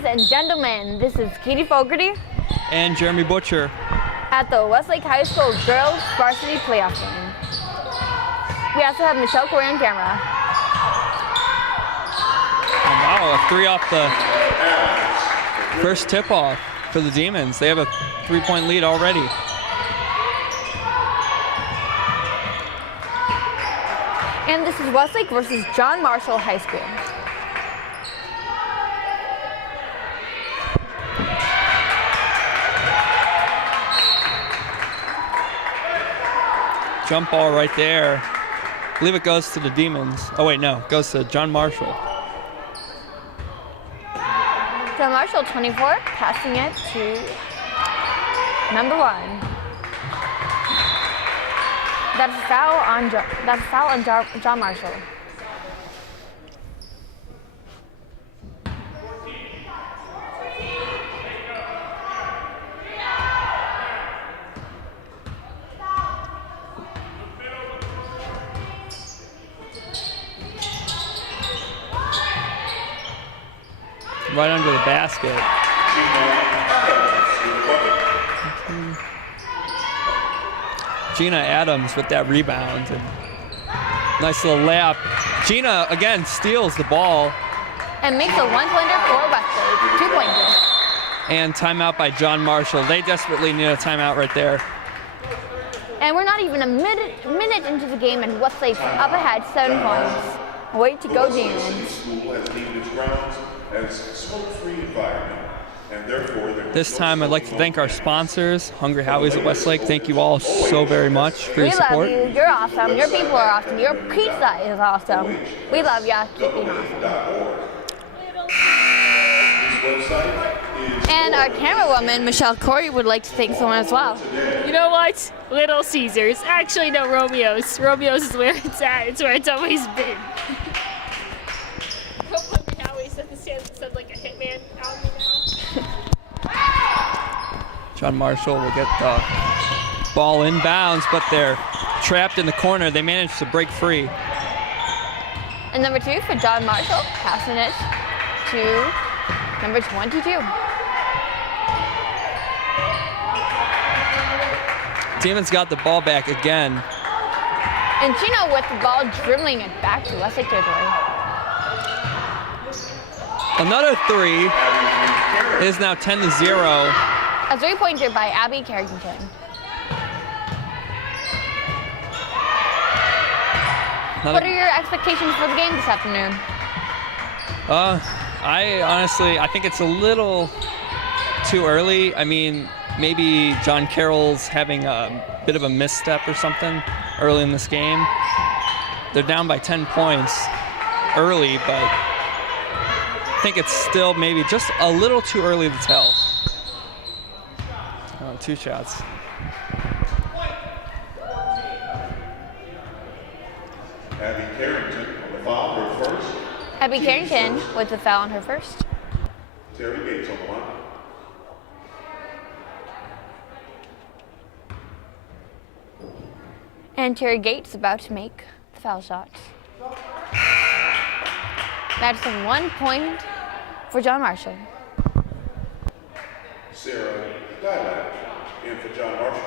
Ladies and gentlemen, this is Katie Fogarty and Jeremy Butcher at the Westlake High School Girls Varsity Playoff game. We also have Michelle Corey on camera. Wow, a 3 off the first tip-off for the Demons. They have a 3-point lead already. And this is Westlake versus John Marshall High School. Jump ball right there. I believe it goes to the Demons. Oh wait, no, it goes to John Marshall. John Marshall, 24, passing it to number 1. That's a foul on John Marshall. Right under the basket. Gina Adams with that rebound. And nice little layup. Gina, again, steals the ball. And makes a one-pointer for Westlake. 2-pointer. And timeout by John Marshall. They desperately need a timeout right there. And we're not even a minute into the game, and Westlake's up ahead 7 points. Way to go, Demons. This time, I'd like to thank our sponsors, Hungry Howie's at Westlake. Thank you all so very much for your support. We love you. You're awesome. Your people are awesome. Your pizza is awesome. We love ya. Keep being awesome. And our camera woman, Michelle Corey, would like to thank someone as well. You know what? Little Caesars. Actually, no, Romeo's. Romeo's is where it's at. It's where it's always been. Hungry Howie's doesn't sound like a hitman out now. John Marshall will get the ball inbounds, but they're trapped in the corner. They managed to break free. And number 2 for John Marshall, passing it to number 22. Demons got the ball back again. And Gino with the ball, dribbling it back to Westlake territory. Another 3. It is now 10-0. A 3-pointer by Abby Carrington. What are your expectations for the game this afternoon? I think it's a little too early. I mean, maybe John Carroll's having a bit of a misstep or something early in this game. They're down by 10 points early, but I think it's still maybe just a little too early to tell. 2 shots. Abby Carrington on the foul, her first. Abby Carrington with the foul on her first. Terry Gates on the line. And Terry Gates about to make the foul shot. That's a 1 point for John Marshall. Sarah Dylack in for John Marshall.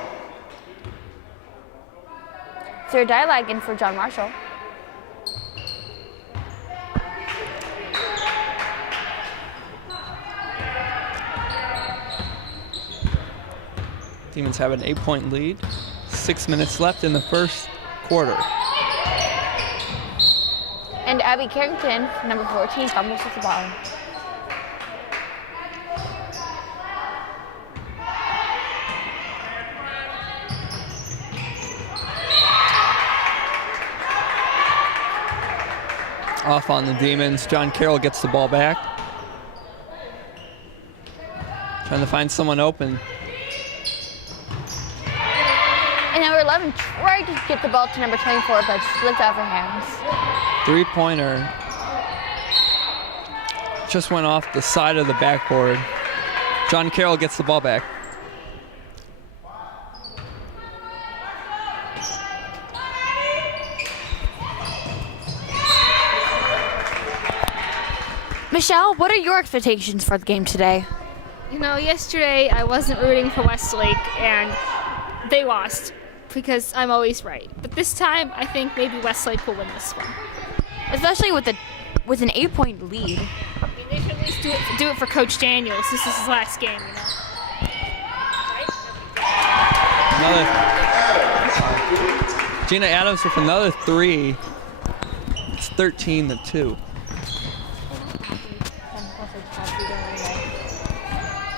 Sarah Dylag in for John Marshall. Demons have an 8-point lead. 6 minutes left in the first quarter. And Abby Carrington, number 14, fumbles with the ball. Off on the Demons. John Carroll gets the ball back. Trying to find someone open. And number 11 tried to get the ball to number 24, but slipped out of her hands. 3-pointer. Just went off the side of the backboard. John Carroll gets the ball back. Michelle, what are your expectations for the game today? You know, yesterday I wasn't rooting for Westlake and they lost because I'm always right. But this time I think maybe Westlake will win this one. Especially with an 8-point lead. I mean, they should at least do it for Coach Daniels. This is his last game, you know. Gina Adams with another 3. It's 13-2.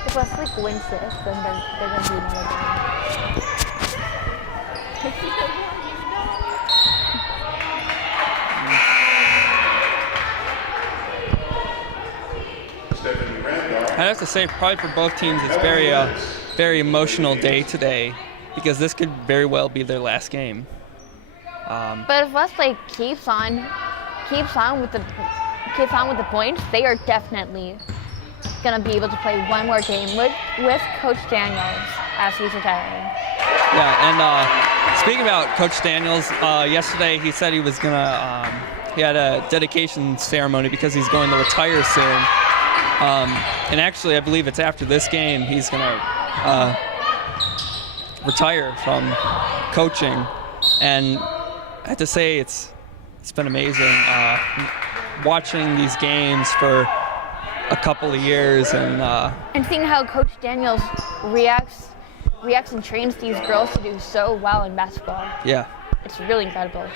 If Westlake wins this, then they're going to be another I have to say, probably for both teams, it's very emotional day today because this could very well be their last game. But if Westlake keeps on with the points, they are definitely gonna be able to play one more game with Coach Daniels as he's retiring. Yeah, and speaking about Coach Daniels, yesterday he said he was gonna he had a dedication ceremony because he's going to retire soon. And actually, I believe it's after this game he's gonna retire from coaching. And I have to say, it's been amazing watching these games for a couple of years and seeing how Coach Daniels reacts and trains these girls to do so well in basketball. Yeah, it's really incredible.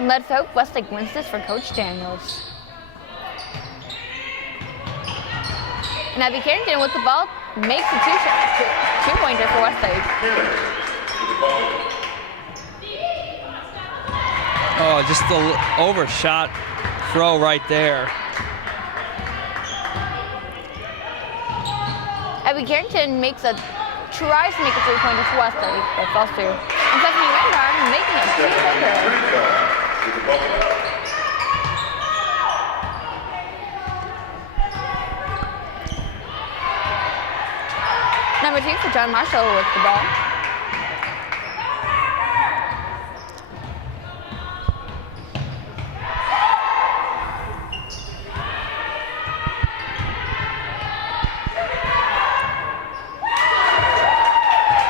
Let's hope Westlake wins this for Coach Daniels. And Abby Carrington with the ball makes a two-pointer for Westlake. Oh, just the overshot throw right there. Abby Carrington tries to make a three-pointer for Westlake, but falls through. And Stephanie Reinhardt making a two-pointer. Number 2 for John Marshall with the ball.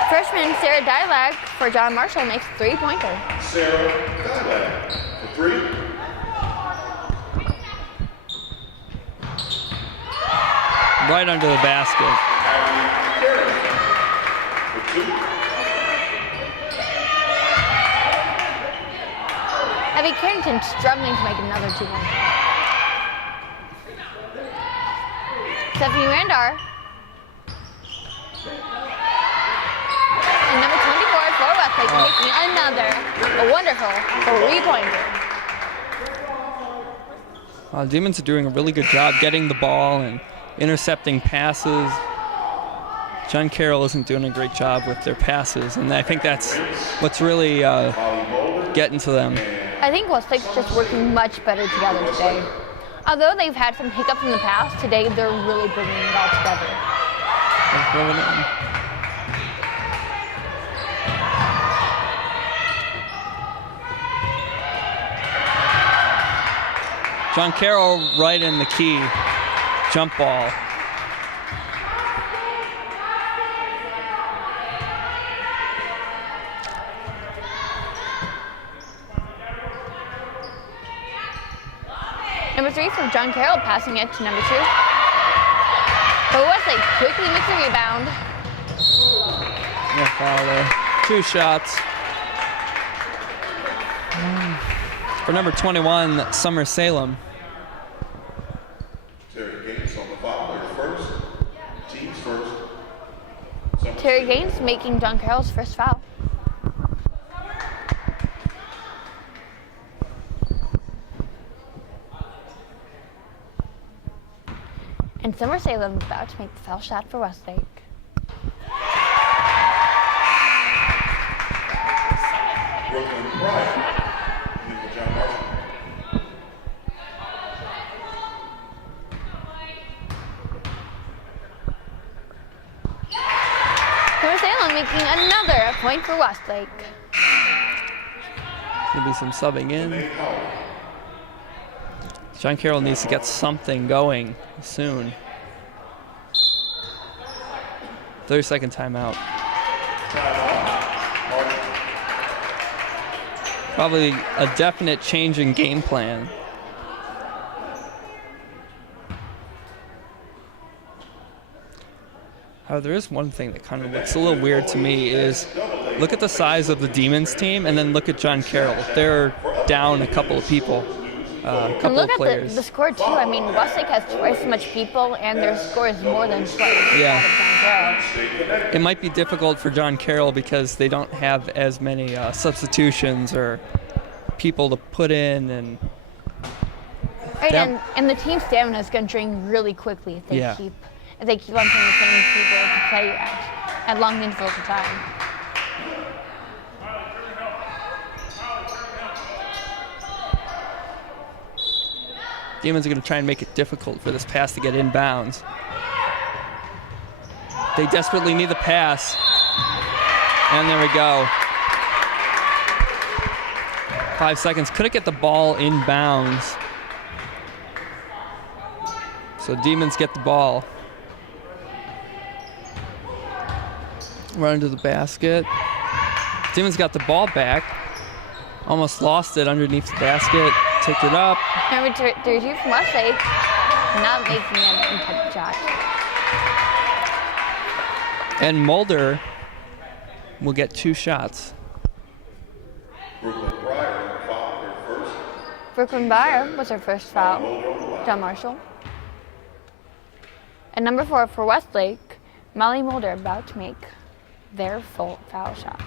Freshman Sarah Dialak for John Marshall makes a three-pointer. Sarah Dialak for 3. Right under the basket. Abby Carrington struggling to make another two-pointer. Stephanie Randar. And number 24 for Westlake making another wonderful three-pointer. Demons are doing a really good job getting the ball and intercepting passes. John Carroll isn't doing a great job with their passes, and I think that's what's really getting to them. I think Westlake's just working much better together today. Although they've had some hiccups in the past, today they're really bringing it all together. John Carroll right in the key. Jump ball. Number 3 from John Carroll, passing it to number 2. But Westlake quickly makes a rebound. No foul there. 2 shots. For number 21, Summer Salem. Terry Gaines on the foul. Their first. Team's first. Terry Gaines making John Carroll's first foul. And Summer Salem about to make the foul shot for Westlake. Brooklyn Pride. John Marshall. Summer Salem making another point for Westlake. Gonna be some subbing in. John Carroll needs to get something going soon. 30-second timeout. Probably a definite change in game plan. There is one thing that kind of looks a little weird to me is look at the size of the Demons team and then look at John Carroll. They're down a couple of people, a couple of players. At the score too. I mean, Westlake has twice as much people and their score is more than twice. Yeah. John Carroll. It might be difficult for John Carroll because they don't have as many substitutions or people to put in and. Right, and the team stamina is going to drain really quickly if they keep on playing the same people to play at long intervals of time. Demons are going to try and make it difficult for this pass to get inbounds. They desperately need the pass. And there we go. 5 seconds. Couldn't get the ball inbounds. So Demons get the ball. Run into the basket. Demons got the ball back. Almost lost it underneath the basket. Ticked it up. Number 32 from Westlake, not making an impact shot. And Mulder will get 2 shots. Brooklyn Breyer was her first foul. John Marshall. And number 4 for Westlake, Molly Mulder about to make their full foul shot.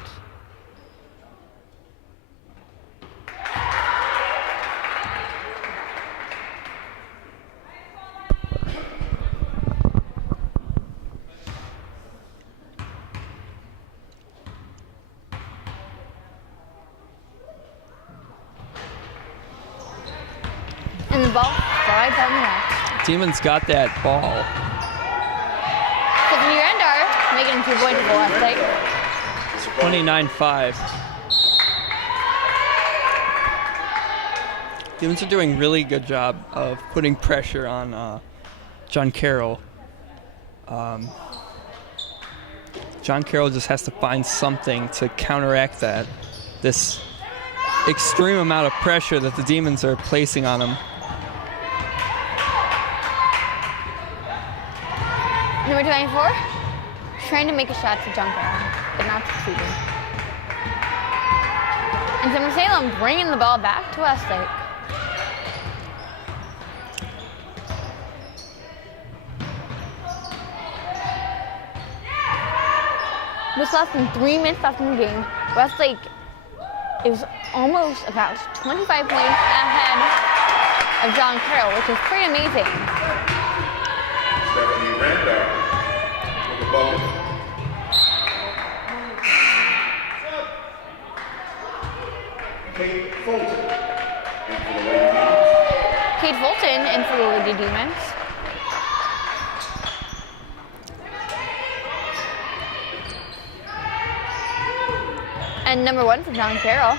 And the ball slides down the net. Demons got that ball. Tiffany Rendar making 2 points for Westlake. 29-5. Demons are doing a really good job of putting pressure on John Carroll. John Carroll just has to find something to counteract this extreme amount of pressure that the Demons are placing on him. Number 24, trying to make a shot to John Carroll, but not succeeding. And Simon Salem bringing the ball back to Westlake. With less than 3 minutes left in the game, Westlake is almost about 25 points ahead of John Carroll, which is pretty amazing. Stephanie Randolph with the bucket. Kate Fulton in for the Lady Demons. Kate Fulton in for the Lady Demons. And number 1 for John Carroll,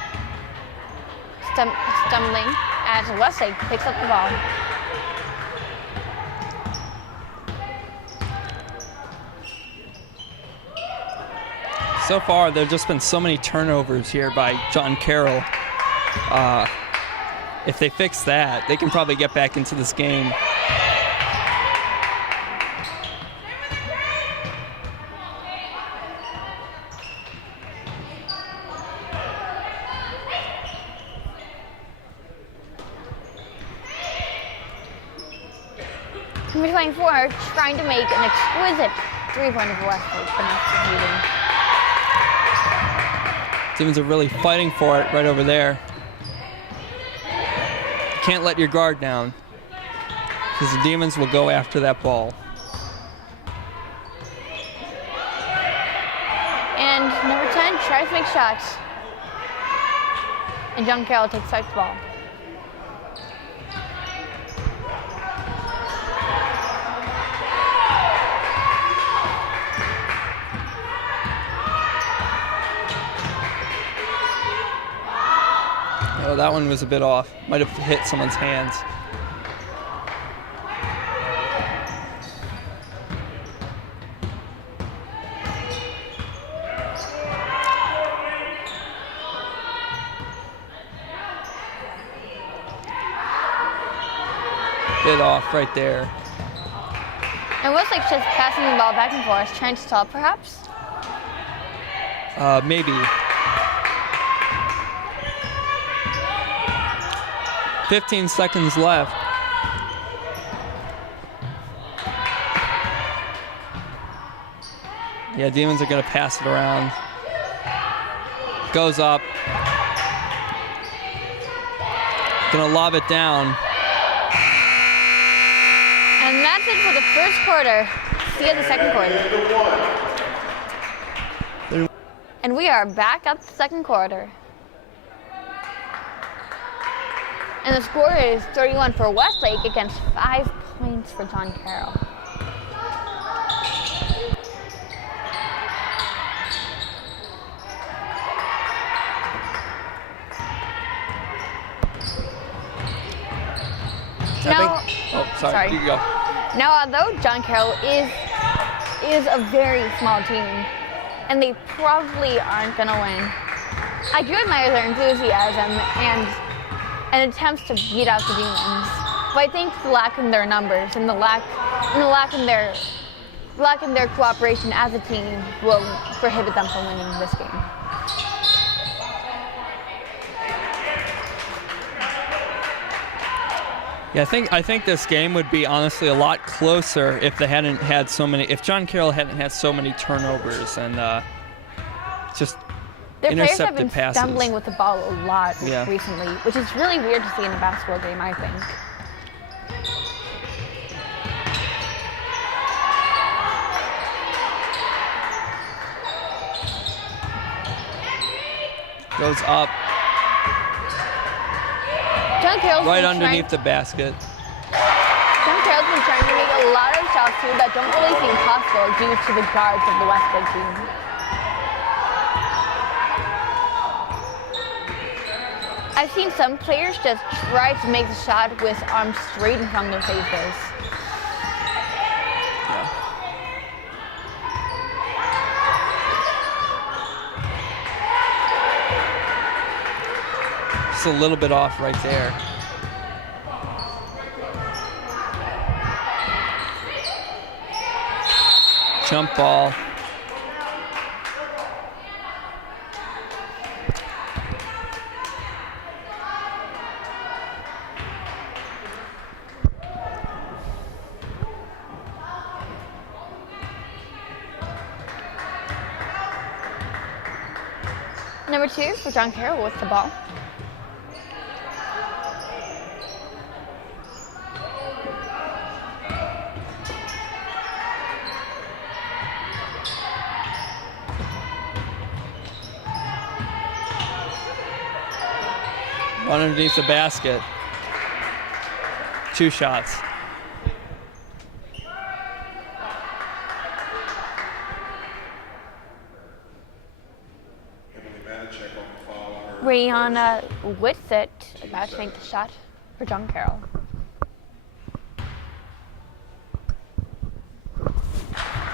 stumbling as Westlake picks up the ball. So far, there have just been so many turnovers here by John Carroll. If they fix that, they can probably get back into this game. Number 24 trying to make an exquisite 3-pointer for Westlake, but not succeeding. Demons are really fighting for it right over there. You can't let your guard down because the Demons will go after that ball. And number 10 tries to make shots. And John Carroll takes out the ball. Oh, that one was a bit off. Might have hit someone's hands. Bit off right there. And Westlake's just passing the ball back and forth, trying to stall perhaps? Maybe. 15 seconds left. Yeah, Demons are going to pass it around. Goes up. Going to lob it down. And that's it for the first quarter. See you in the second quarter. And we are back at the second quarter. And the score is 31 for Westlake against 5 points for John Carroll. Now, sorry. You go. Now, although John Carroll is a very small team, and they probably aren't going to win, I do admire their enthusiasm and attempts to beat out the Demons. But I think the lack in their numbers and the lack in their cooperation as a team will prohibit them from winning this game. Yeah, I think this game would be honestly a lot closer if they hadn't had so many. If John Carroll hadn't had so many turnovers and just their players intercepted have been passes. stumbling with the ball a lot recently, which is really weird to see in a basketball game, I think. Goes up. John Carroll's right underneath the basket. John Carroll's been trying to make a lot of shots too that don't really seem possible due to the guards of the Westlake team. I've seen some players just try to make the shot with arms straight in front of their faces. Just a little bit off right there. Jump ball. Number 2 for John Carroll with the ball. One underneath the basket. 2 shots. Rihanna Whitsitt about to make the shot for John Carroll.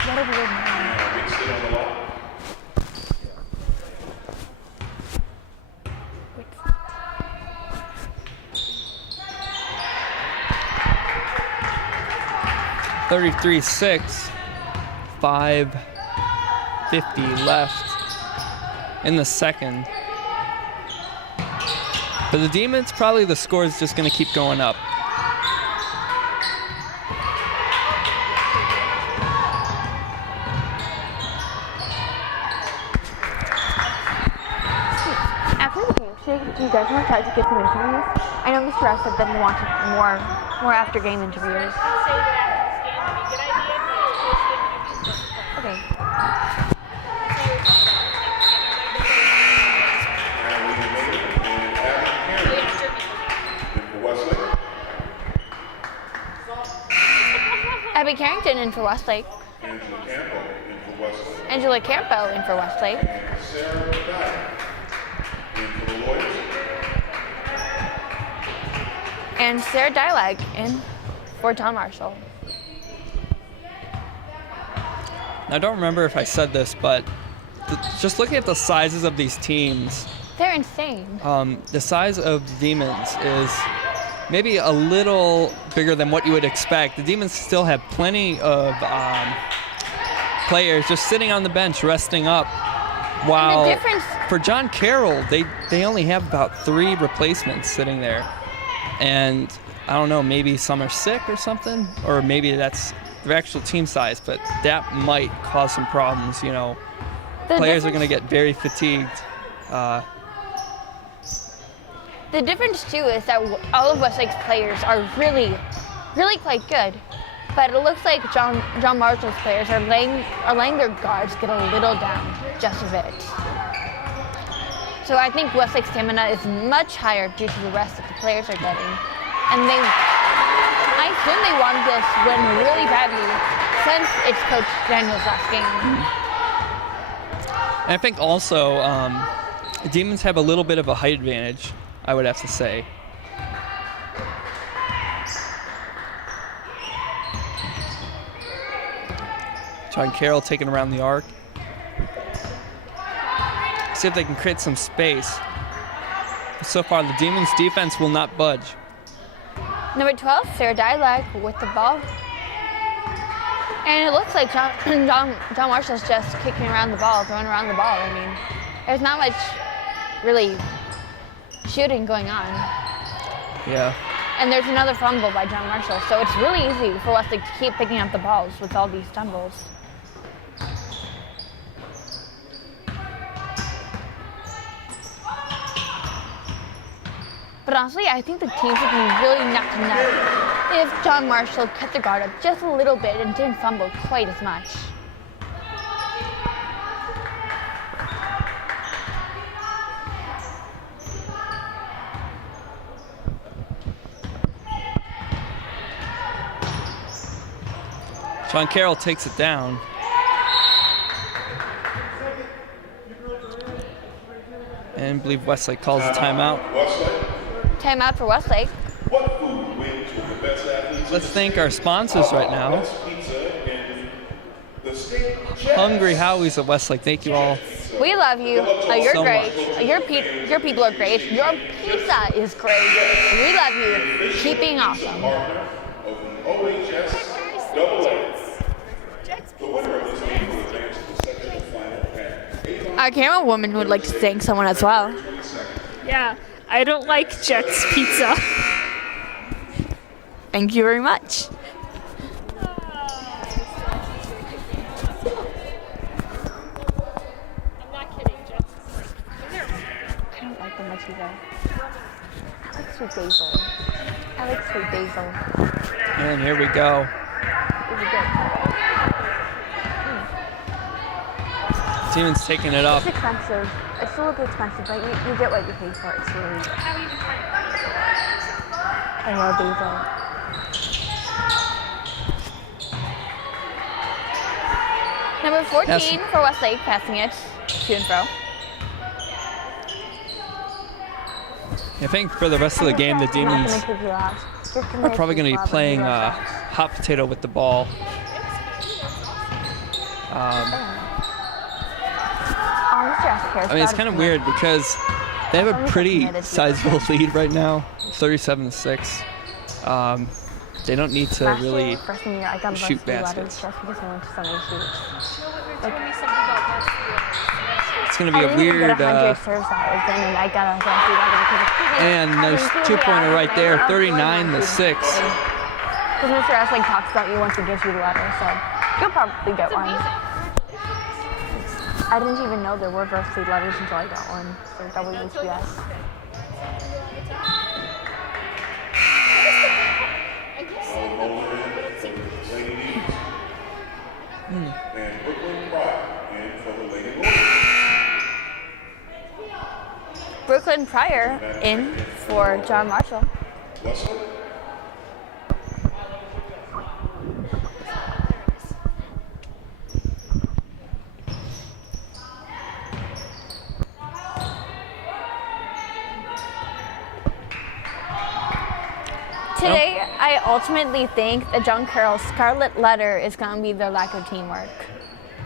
What a weird name. 33-6, 5:50 left in the second. For the Demons, probably the score is just going to keep going up. After the game, do you guys want to try to get some interviews? I know Mr. Russ said that he wanted more after game interviews. Okay. Abby Carrington in for Westlake. Angela Campo in for Westlake. And Sarah Dylag in for John Marshall. I don't remember if I said this, but just looking at the sizes of these teams, they're insane. The size of the Demons is maybe a little bigger than what you would expect. The Demons still have plenty of players just sitting on the bench, resting up. While for John Carroll, they only have about 3 replacements sitting there. And I don't know, maybe some are sick or something, or maybe that's their actual team size, but that might cause some problems, you know. Players are going to get very fatigued. The difference, too, is that all of Westlake's players are really, really quite good. But it looks like John Marshall's players are letting their guards get a little down, just a bit. So I think Westlake's stamina is much higher due to the rest that the players are getting. And I assume they want this win really badly since it's Coach Daniel's last game. And I think also the Demons have a little bit of a height advantage, I would have to say. John Carroll taking around the arc. See if they can create some space. So far, the Demons' defense will not budge. Number 12, Sarah Dylag with the ball. And it looks like John Marshall's just kicking around the ball, throwing around the ball. I mean, there's not much really shooting going on. Yeah. And there's another fumble by John Marshall, so it's really easy for Westlake to keep picking up the balls with all these stumbles. But honestly, I think the teams would be really neck to neck if John Marshall kept the guard up just a little bit and didn't fumble quite as much. John Carroll takes it down. And I believe Westlake calls a timeout. Timeout for Westlake. Let's thank our sponsors right now. Hungry Howie's of Westlake. Thank you all. We love you. You're so great. much. Your people are great. Your pizza is great. We love you. Keep being awesome. Our camera woman would like to thank someone as well. Yeah, I don't like Jet's Pizza. Thank you very much. I'm not kidding, Jet's. I don't like them much either. I like sweet basil. And here we go. Is it good? Demons taking it up. It's expensive. It's a little bit expensive, but you get what you pay for. It's really good. I love basil. Number 14 for Westlake, passing it to and fro. I think for the rest of the game, the Demons are probably going to be playing hot potato with the ball. I mean, it's kind of weird because they have a pretty sizable lead right now, 37-6. They don't need to really shoot baskets. It's going to be a weird, and there's 2-pointer right there, 39-6. Because Mr. Wrestling talks about you once he gives you the letter, so you'll probably get one. I didn't even know there were varsity letters until I got one for WHBS. And Brooklyn Pride in for the Lady Warriors. Brooklyn Pryor in for John Marshall. Westlake. ultimately think that John Carroll's scarlet letter is going to be their lack of teamwork.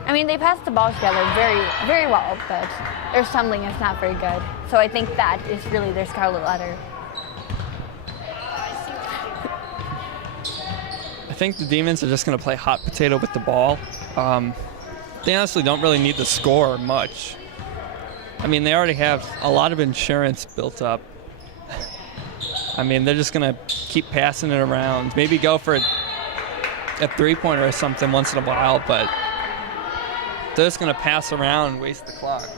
I mean, they pass the ball together very, very well, but their stumbling is not very good. So I think that is really their scarlet letter. I think the Demons are just going to play hot potato with the ball. They honestly don't really need to score much. I mean, they already have a lot of insurance built up. I mean, they're just going to keep passing it around. Maybe go for a three-pointer or something once in a while, but they're just going to pass around and waste the clock.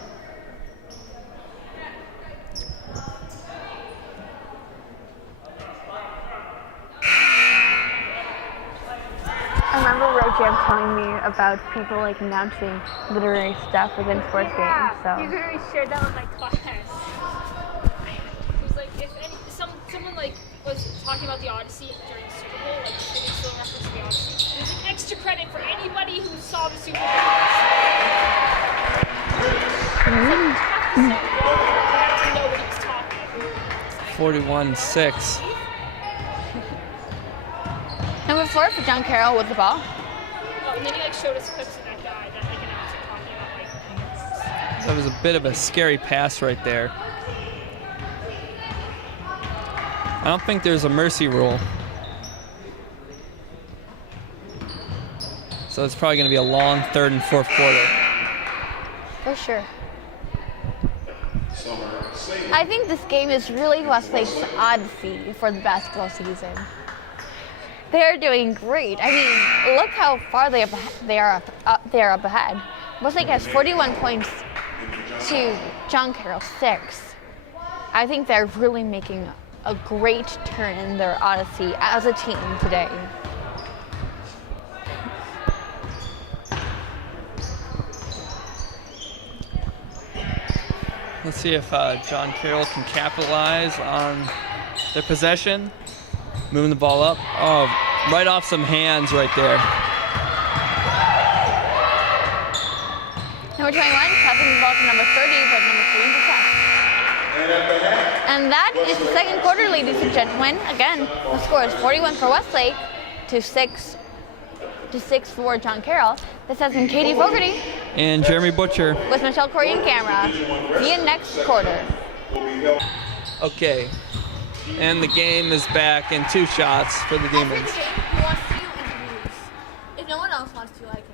I remember Rojam telling me about people like announcing literary stuff within sports games. So He literally shared that with my class. It was like if someone like was talking about the Odyssey during the Super Bowl, like they did still reference to the Odyssey. There's an extra credit for anybody who saw the Super Bowl. You have to know what he was talking about. 41-6. number 4 for John Carroll with the ball. Oh, and then he like showed us clips of that guy that like announcer talking about like. That was a bit of a scary pass right there. I don't think there's a mercy rule. So it's probably going to be a long third and fourth quarter. For sure. I think this game is really Westlake's odyssey for the basketball season. They're doing great. I mean, look how far they are up ahead. Westlake has 41 points to John Carroll 6. I think they're really making a great turn in their odyssey as a team today. Let's see if John Carroll can capitalize on their possession. Moving the ball up. Oh, right off some hands right there. Number 21, passing the ball to number 30, but number 3 intercepts. And that is the second quarter, ladies and gentlemen. Again, the score is 41 for Westlake to 6 for John Carroll. This has been Katie Fogarty And Jeremy Butcher. with Michelle Corey in camera. See you next quarter. Okay. And the game is back in 2 shots for the Demons. Who wants to do interviews? If no one else wants to, I can.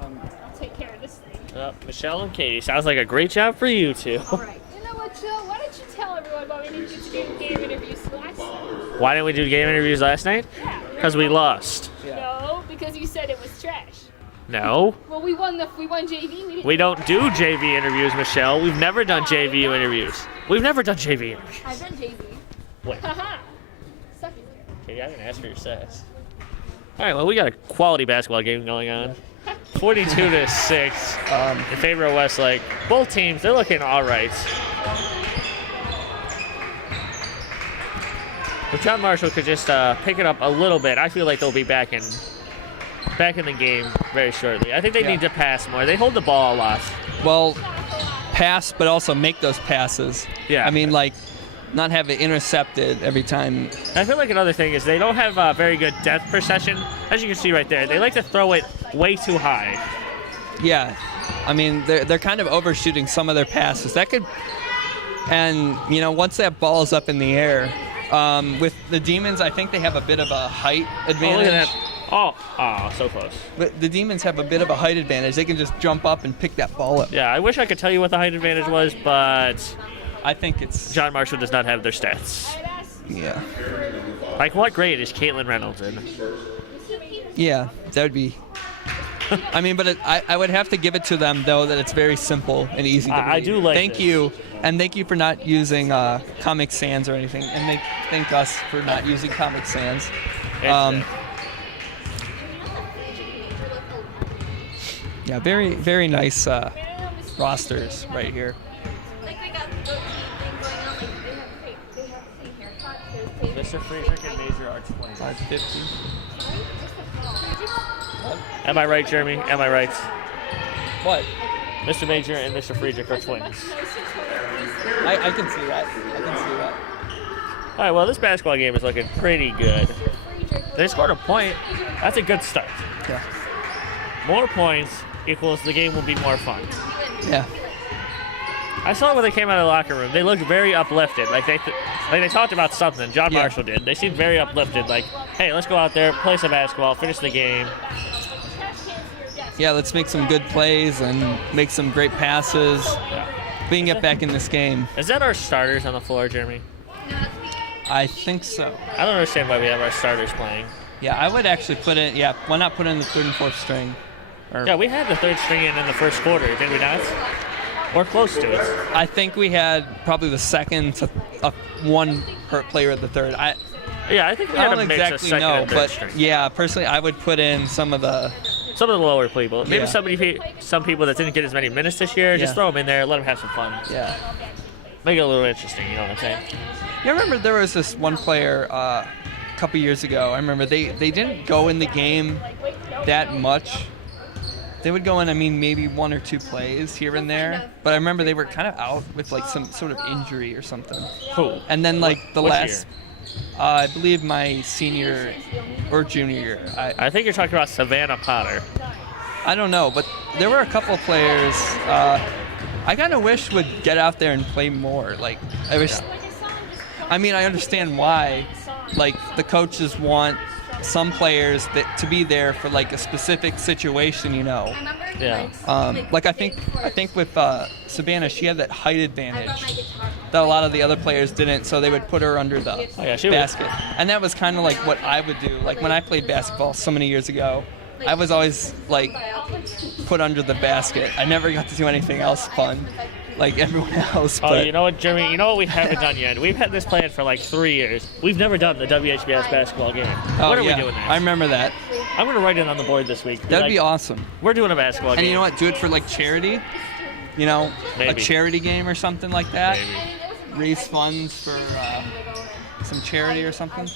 I'll take care of this thing. Michelle and Katie, sounds like a great job for you two. All right. You know what, Jill? Why don't you tell everyone about we didn't get to do game interviews last night? Why didn't we do game interviews last night? Yeah. Because we lost. No, because you said it was trash. No. Well, we won JV. We don't do JV interviews, Michelle. We've never done JV interviews. We've never done JV interviews. I've done JV. Wait. Haha. Suck it. Katie, I didn't ask for your sass. All right, well, we got a quality basketball game going on. 42-6 in favor of Westlake. Both teams, they're looking all right. If John Marshall could just pick it up a little bit, I feel like they'll be back in the game very shortly. I think they need to pass more. They hold the ball a lot. Well, pass, but also make those passes. Yeah. I mean, like, not have it intercepted every time. I feel like another thing is they don't have very good depth perception. As you can see right there, they like to throw it way too high. Yeah. I mean, they're kind of overshooting some of their passes. That could, and, you know, once that ball is up in the air, with the Demons, I think they have a bit of a height advantage. Oh, look at that. Oh, so close. But the Demons have a bit of a height advantage. They can just jump up and pick that ball up. Yeah, I wish I could tell you what the height advantage was, but I think it's John Marshall does not have their stats. yeah. Like, what grade is Caitlin Reynolds in? Yeah, that would be. I mean, but I would have to give it to them, though, that it's very simple and easy to read. I do like Thank this. you, and thank you for not using Comic Sans or anything, and thank us for not using Comic Sans. Yeah, very, very nice rosters right here. Like they got the thing going on, like they have the same haircut. Mr. Friedrich and Major Arch Twins. 550. Am I right, Jeremy? Am I right? What? Mr. Major and Mr. Friedrich are twins. I can see that. I can see that. All right, well, this basketball game is looking pretty good. They scored a point. That's a good start. Yeah. More points equals the game will be more fun. Yeah. I saw when they came out of the locker room. They looked very uplifted. Like they talked about something. John Marshall did. They seemed very uplifted. Like, hey, let's go out there, play some basketball, finish the game. Yeah, let's make some good plays and make some great passes. Yeah. We can get back in this game. Is that our starters on the floor, Jeremy? I think so. I don't understand why we have our starters playing. Yeah, I would actually put in. Yeah, why not put in the third and fourth string? Yeah, we had the third string in the first quarter, did we not? Or close to it. I think we had probably the second to one player at the third. I think we I had don't a mix of exactly second know, and third but string. yeah, personally, I would put in some of the lower people. Maybe Yeah. some people that didn't get as many minutes this year. Just throw them in there, let them have some fun. Yeah. Make it a little interesting. You know what I'm saying? You remember there was this one player a couple years ago. I remember they didn't go in the game that much. They would go in, maybe one or two plays here and there. But I remember they were kind of out with like some sort of injury or something. Who? And then like the Which last, I believe my senior or junior year. I think you're talking about Savannah Potter. I don't know, but there were a couple players I kind of wish would get out there and play more. Like I wish. I understand why. Like the coaches want some players to be there for like a specific situation, Yeah. Like I think with Savannah, she had that height advantage that a lot of the other players didn't, so they would put her under the basket. And that was kind of like what I would do. Like when I played basketball so many years ago, I was always like put under the basket. I never got to do anything else fun like everyone else. Oh, you know what, Jeremy? You know what we haven't done yet? We've had this planned for like 3 years. We've never done the WHBS basketball game. When are we doing that? I remember that. I'm going to write it on the board this week. That'd be awesome. We're doing a basketball game. And you know what? Do it for like charity. A charity game or something like that. Maybe. Raise funds for some charity or something.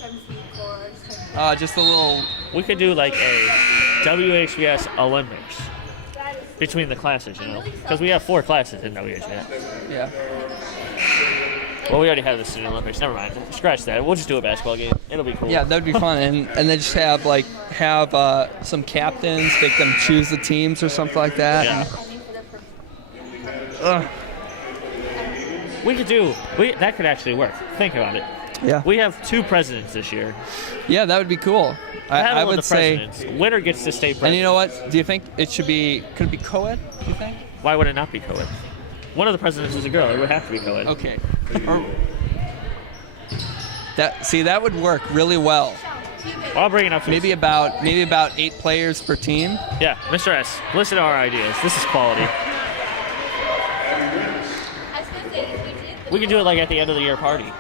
Just a little. We could do like a WHBS Olympics between the classes, because we have 4 classes in WHBS. Yeah. Well, we already have the Student Olympics. Never mind. Scratch that. We'll just do a basketball game. It'll be cool. Yeah, that'd be fun, and then just have some captains, make them choose the teams or something like that. Yeah. That could actually work. Think about it. Yeah. We have 2 presidents this year. Yeah, that would be cool. I would say. Winner gets to stay president. And you know what? Do you think it should be? Could it be co-ed? Do you think? Why would it not be co-ed? One of the presidents is a girl. It would have to be co-ed. Okay. That would work really well. I'll bring it up. Maybe about 8 players per team. Yeah, Mr. S. Listen to our ideas. This is quality. We could do it like at the end of the year party.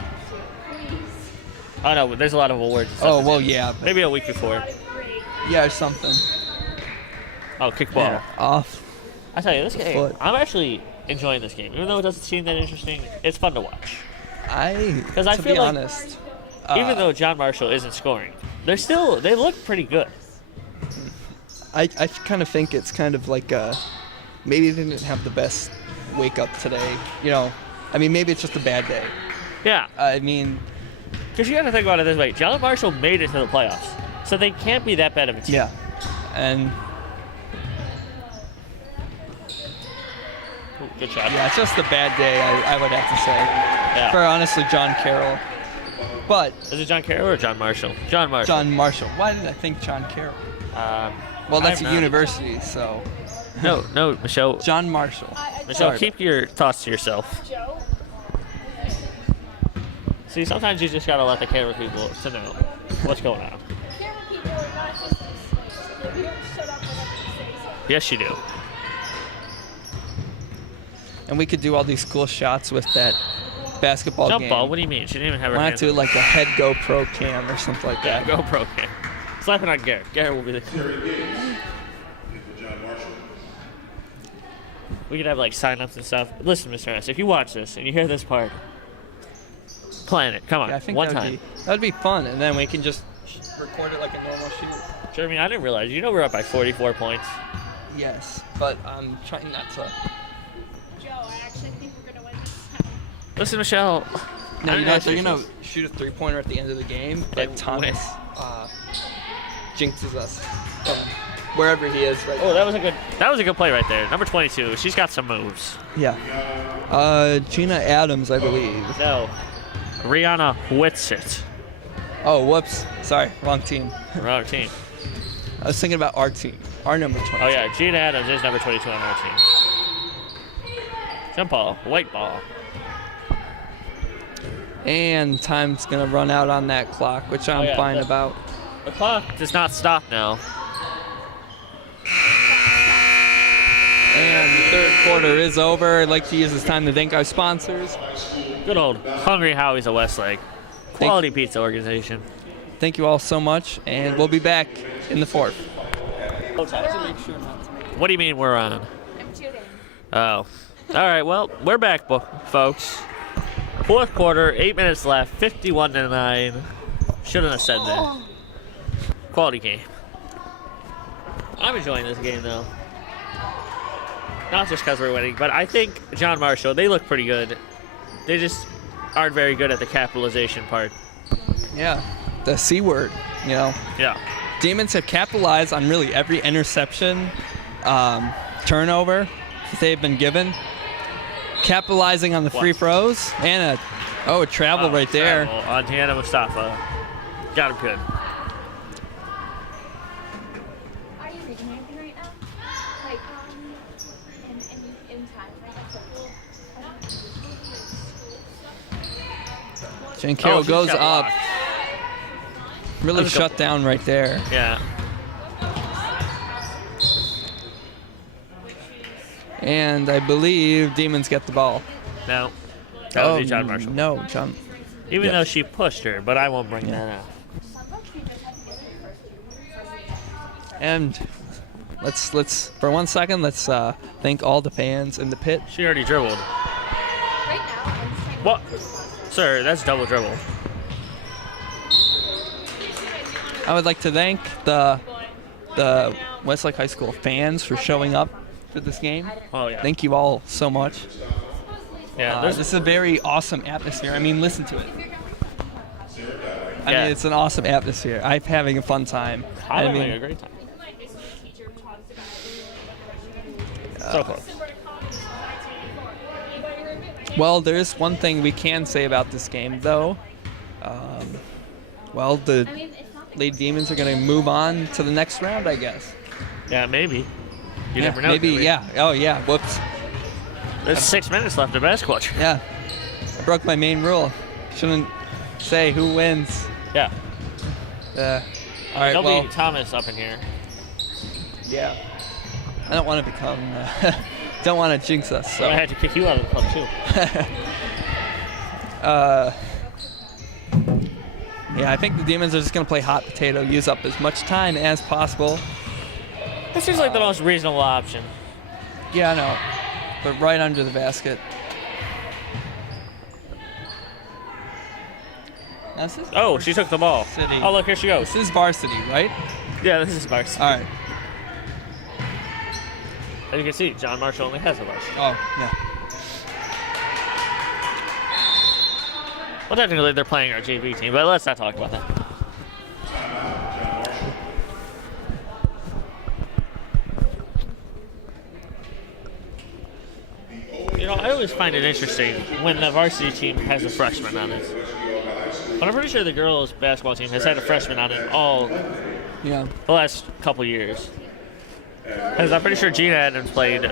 Oh no, there's a lot of awards. Oh well, yeah. Maybe a week before. Yeah, or something. Oh, kickball. Yeah, off. I tell you, this game. Foot. I'm actually enjoying this game, even though it doesn't seem that interesting. It's fun to watch. To feel be like, honest, even though John Marshall isn't scoring, they look pretty good. I kind of think it's kind of like maybe they didn't have the best wake up today. Maybe it's just a bad day. Yeah. Because you got to think about it this way: John Marshall made it to the playoffs, so they can't be that bad of a team. Yeah, and good shot. Yeah, it's just a bad day. I would have to say. Yeah. For honestly, John Carroll. But is it John Carroll or John Marshall? John Marshall. John Marshall. Why did I think John Carroll? Well, that's a university, so. No, Michelle. John Marshall. Michelle, keep your thoughts to yourself. See, sometimes you just gotta let the camera people to know what's going on. Yes, you do. And we could do all these cool shots with that basketball Jump game. ball? What do you mean? She didn't even have her Why not hands do like a head GoPro cam or something like that? Yeah, GoPro cam. Slap it on Garrett. Garrett will be the. We could have like sign-ups and stuff. Listen, Mr. S, if you watch this and you hear this part, plan it. Come on, Yeah, I think one time. That'd be fun, and then we can just record it like a normal shoot. Jeremy, I didn't realize. We're up by 44 points. Yes, but I'm trying not to. Joe, I actually think we're gonna win this. Listen, Michelle. No, they're gonna shoot a 3-pointer at the end of the game, but They Thomas jinxes us from wherever he is right Oh, that was a good play right there. Number 22. She's got some moves. now. Yeah. Gina Adams, I believe. No. Rihanna Whitsitt. Oh, whoops. Sorry, wrong team. Wrong team. I was thinking about our team. Our number 22. Oh, yeah. Gina Adams is number 22 on our team. Jump ball. White ball. And time's going to run out on that clock, which I'm fine about. The clock does not stop now. And the third quarter is over. I'd like to use this time to thank our sponsors. Good old Hungry Howie's of Westlake. Quality pizza organization. Thank you all so much, and we'll be back in the fourth. What do you mean we're on? I'm shooting. Oh. All right, well, we're back, folks. Fourth quarter, 8 minutes left, 51-9. Shouldn't have said that. Quality game. I'm enjoying this game, though. Not just because we're winning, but I think John Marshall, they look pretty good. They just aren't very good at the capitalization part. Yeah, the C word, you know. Yeah. Demons have capitalized on really every interception, turnover that they've been given. Capitalizing on the free throws and a travel right there. Travel on Tiana Mustafa. Got him good. Are you reading anything right now? Like, in time, right? Jane Carroll she goes got up. blocked. Really shut down right there. Yeah. And I believe Demons get the ball. No. That would be John Marshall. No, John. Even though she pushed her, but I won't bring that up. And let's for 1 second let's thank all the fans in the pit. She already dribbled. Right now, I'm just trying to What? Sir, that's double dribble. I would like to thank the Westlake High School fans for showing up for this game. Oh, yeah. Thank you all so much. Yeah, This is a very awesome atmosphere. I mean, listen to it. I Yeah. mean, it's an awesome atmosphere. I'm having a fun time. I'm I mean, having a great time. So close. well, there's one thing we can say about this game, though. Well, the Lady Demons are going to move on to the next round, I guess. Yeah, maybe. You never know. Maybe, do we? yeah. Oh, yeah. Whoops. There's 6 minutes left of basketball. Yeah. I broke my main rule. Shouldn't say who wins. Yeah. All right, Nobody well, Thomas up in here. yeah. I don't want to become, don't want to jinx us. So. I had to kick you out of the club, too. Yeah, I think the Demons are just going to play hot potato, use up as much time as possible. This seems like the most reasonable option. Yeah, I know. But right under the basket. Now, this is Oh, she took the ball. Varsity. Oh, look, here she goes. This is varsity, right? Yeah, this is varsity. All right. As you can see, John Marshall only has a varsity. Oh, yeah. Well, technically, they're playing our JV team, but let's not talk about that. You know, I always find it interesting when the varsity team has a freshman on it. But I'm pretty sure the girls' basketball team has had a freshman on it all Yeah. the last couple years. Because I'm pretty sure Gina Adams played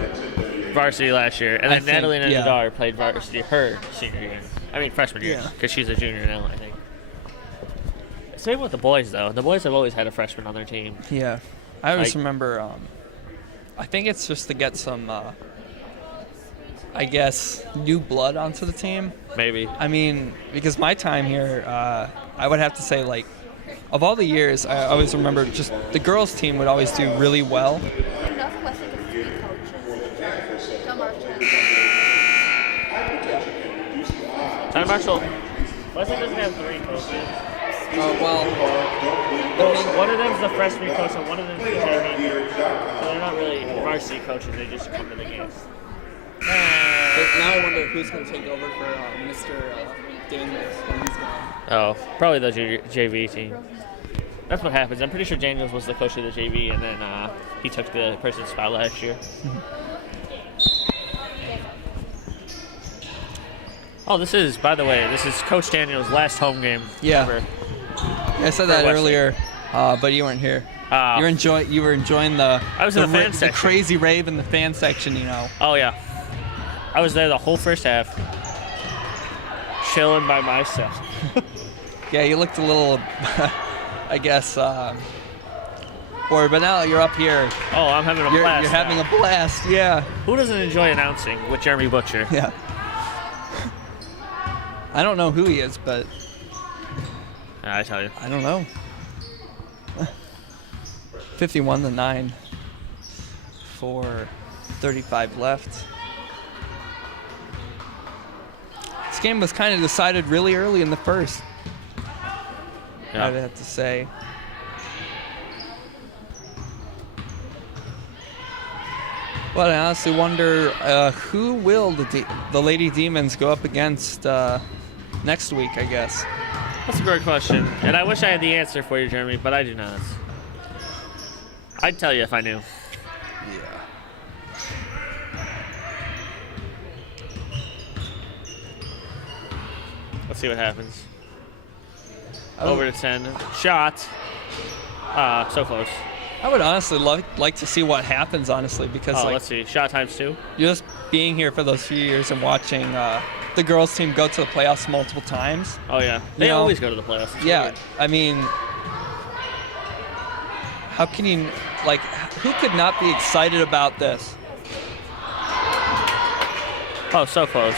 varsity last year, and I then think, Natalie yeah. Nadar played varsity her senior year. I mean, freshman year, Yeah. because she's a junior now, I think. Same with the boys, though. The boys have always had a freshman on their team. Yeah. I always Like- remember, I think it's just to get some, I guess, new blood onto the team. Maybe. I mean, because my time here, I would have to say, like, of all the years, I always remember just the girls' team would always do really well. enough Westlake of 3 coaches. John Marshall. John Marshall. Westlake doesn't have 3 coaches. Well, One of them's the freshman coach, and one of them's the JV coach. So they're not really varsity coaches, they just come to the games. but now I wonder who's going to take over for Mr. Daniels when he's gone. Oh, probably the JV team. That's what happens. I'm pretty sure Daniels was the coach of the JV, and then he took the person's spot last year. Oh, by the way, this is Coach Daniels' last home game ever. I said that earlier, but you weren't here. You were enjoying the fan section. The crazy rave in the fan section, you know. Oh yeah, I was there the whole first half, chilling by myself. Yeah, you looked a little, I guess, bored, but now you're up here. Oh, I'm having a blast. You're having a blast, yeah. Who doesn't enjoy announcing with Jeremy Butcher? Yeah. I don't know who he is, but I tell you, I don't know. 51-9. 4:35 left. This game was kind of decided really early in the first. Yeah. I'd have to say. Well, I honestly wonder who will the Lady Demons go up against next week, I guess. That's a great question, and I wish I had the answer for you, Jeremy, but I do not. I'd tell you if I knew. Yeah. Let's see what happens. Over to 10. Shot. So close. I would honestly like to see what happens, honestly, because let's see. Shot times 2. Just being here for those few years and watching the girls team go to the playoffs multiple times. Oh, yeah. They always go to the playoffs. It's yeah. weird. I mean, how can you, who could not be excited about this? Oh, so close.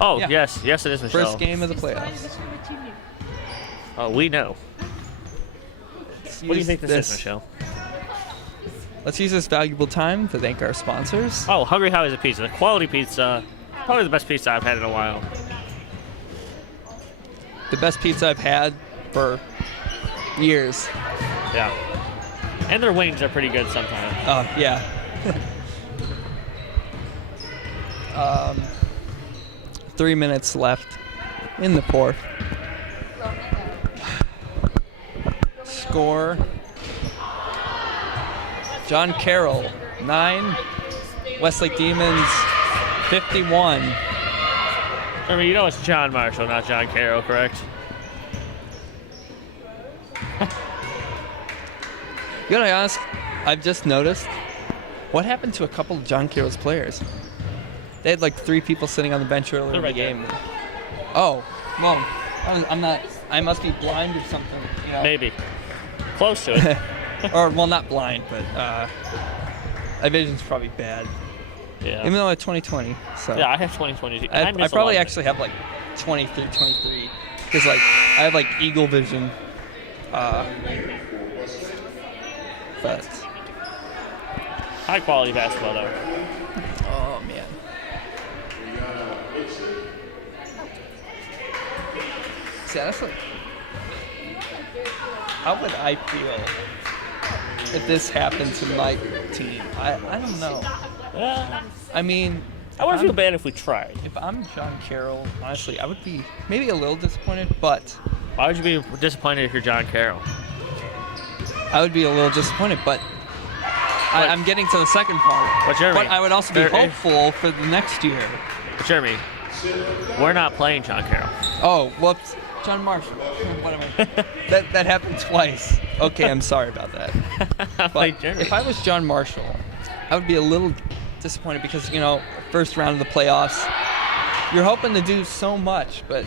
Oh, Yeah. yes. Yes, it is, Michelle. First game of the playoffs. Oh, we know. What do you think this is, Michelle? Let's use this valuable time to thank our sponsors. Oh, Hungry Howie's a pizza. Quality pizza. Probably the best pizza I've had in a while. The best pizza I've had for years. Yeah. And their wings are pretty good sometimes. Oh, yeah. 3 minutes left in the fourth. Score. John Carroll, 9. Westlake Demons, 51. I mean, you know it's John Marshall, not John Carroll, correct? You know, to be honest, I've just noticed what happened to a couple of John Carroll's players. They had 3 people sitting on the bench earlier in the game. Oh, well, I'm not. I must be blind or something. You know? Maybe. Close to it. Or, well, not blind, but my vision's probably bad. Yeah. Even though I have 20/20, so. Yeah, I have 20/20. I probably actually have 23/23 because I have eagle vision. But high quality basketball though. Oh man. See, that's how would I feel if this happened to my team? I don't know. I mean, I wouldn't feel bad if we tried. If I'm John Carroll, honestly, I would be maybe a little disappointed, but why would you be disappointed if you're John Carroll? I would be a little disappointed, but I'm getting to the second part. But Jeremy, I would also be hopeful for the next year. But Jeremy, we're not playing John Carroll. Oh, whoops. John Marshall. Whatever. that happened twice. Okay, I'm sorry about that. But if I was John Marshall, I would be a little disappointed because, first round of the playoffs, you're hoping to do so much, but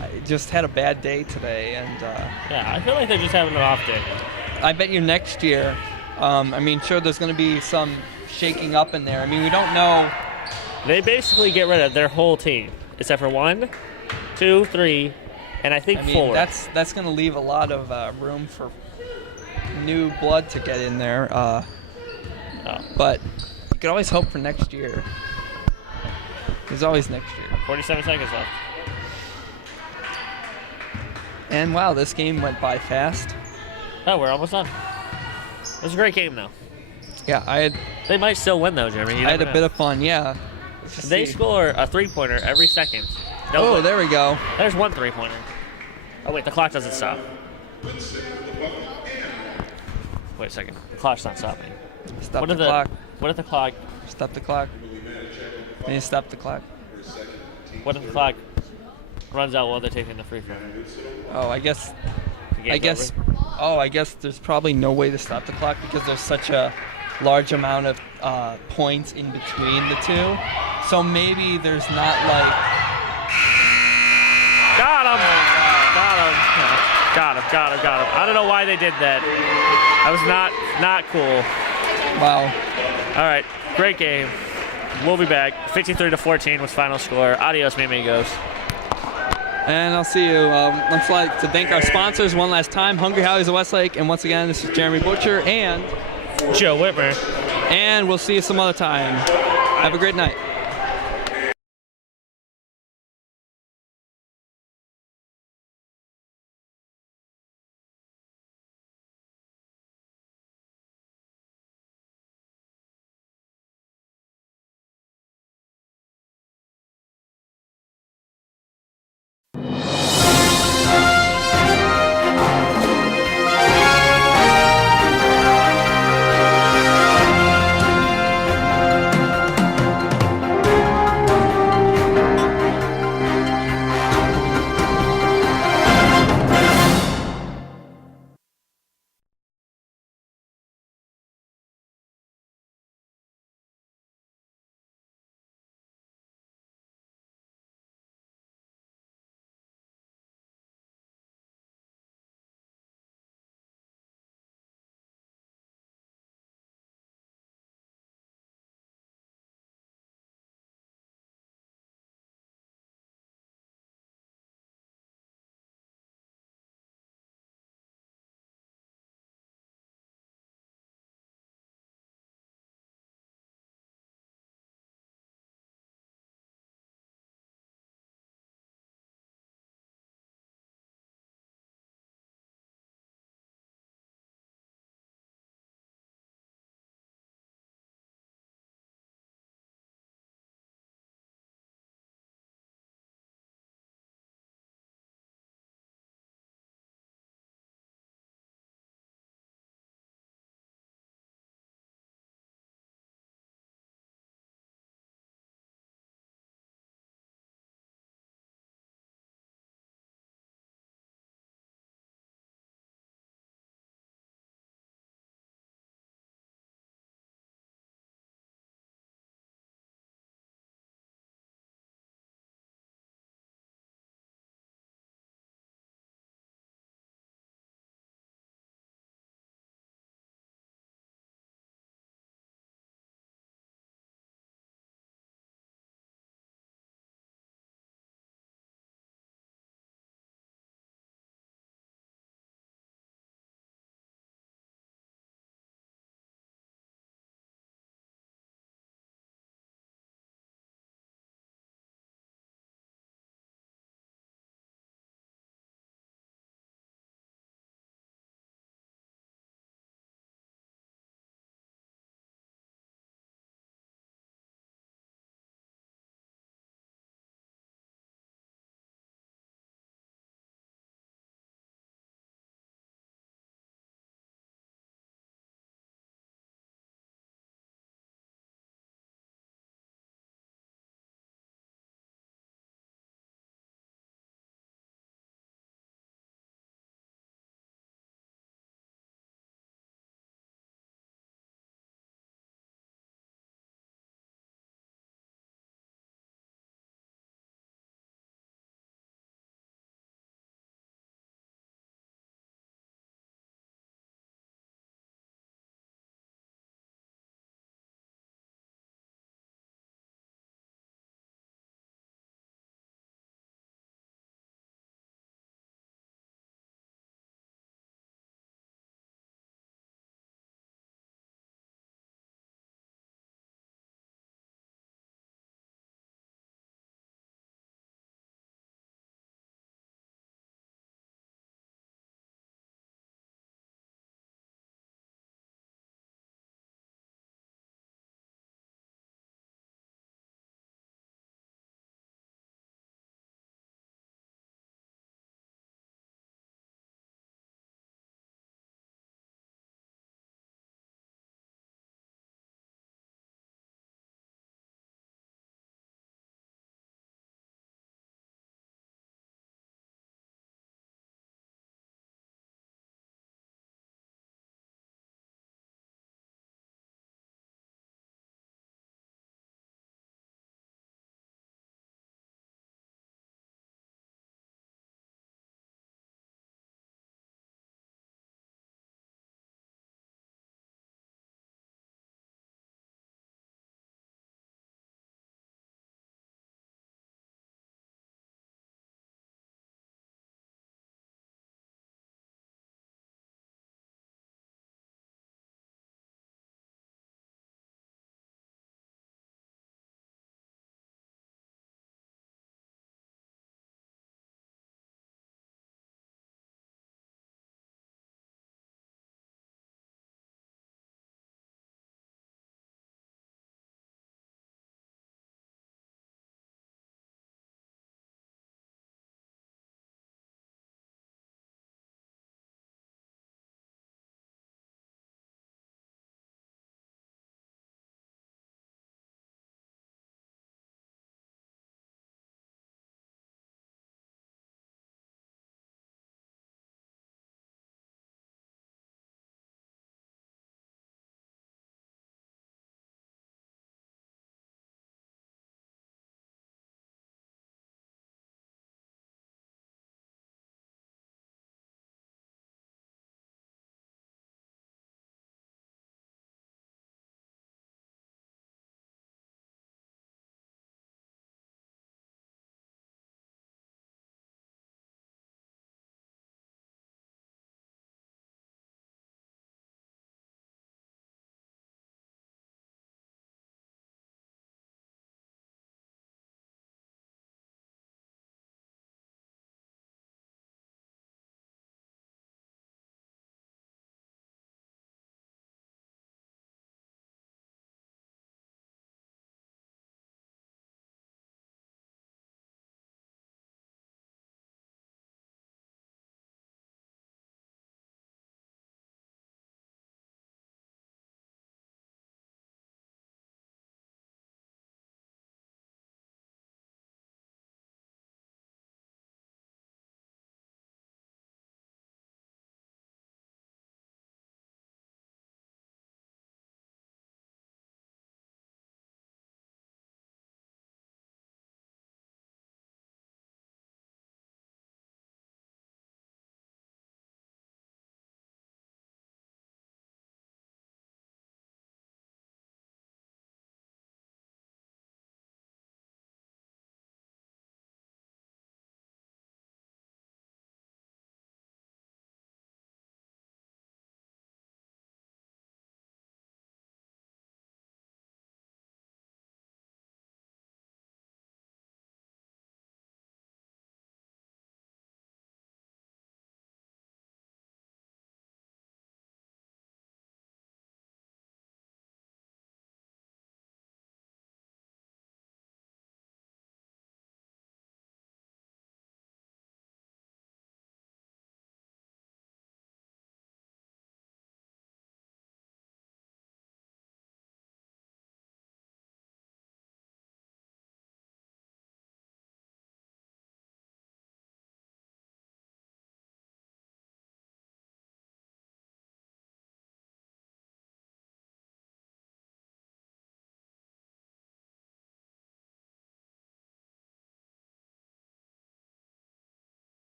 I just had a bad day today. And yeah, I feel like they're just having an off day. I bet you next year, sure, there's going to be some shaking up in there. We don't know. They basically get rid of their whole team, except for 1, 2, 3, and I think 4. That's going to leave a lot of room for new blood to get in there. But you can always hope for next year. There's always next year. 47 seconds left. And wow, this game went by fast. Oh, we're almost done. It was a great game, though. Yeah, They might still win, though, Jeremy. I had a bit of fun, yeah. They score a 3-pointer every second. Oh, there we go. There's 1 3-pointer. Oh, wait, the clock doesn't stop. Wait a second. The clock's not stopping. Stop the clock. What if the clock... Stop the clock. I need to stop the clock. What if the clock runs out while they're taking the free throw? Oh, I guess there's probably no way to stop the clock because there's such a large amount of points in between the two. So maybe there's not like... Got him! Got him. I don't know why they did that. That was not cool. Wow. All right, great game. We'll be back. 53-14 was final score. Adios, mi amigos. And I'll see you. I'd like to thank our sponsors one last time, Hungry Howie's of Westlake. And once again, this is Jeremy Butcher and Joe Whitmer. And we'll see you some other time. Have a great night.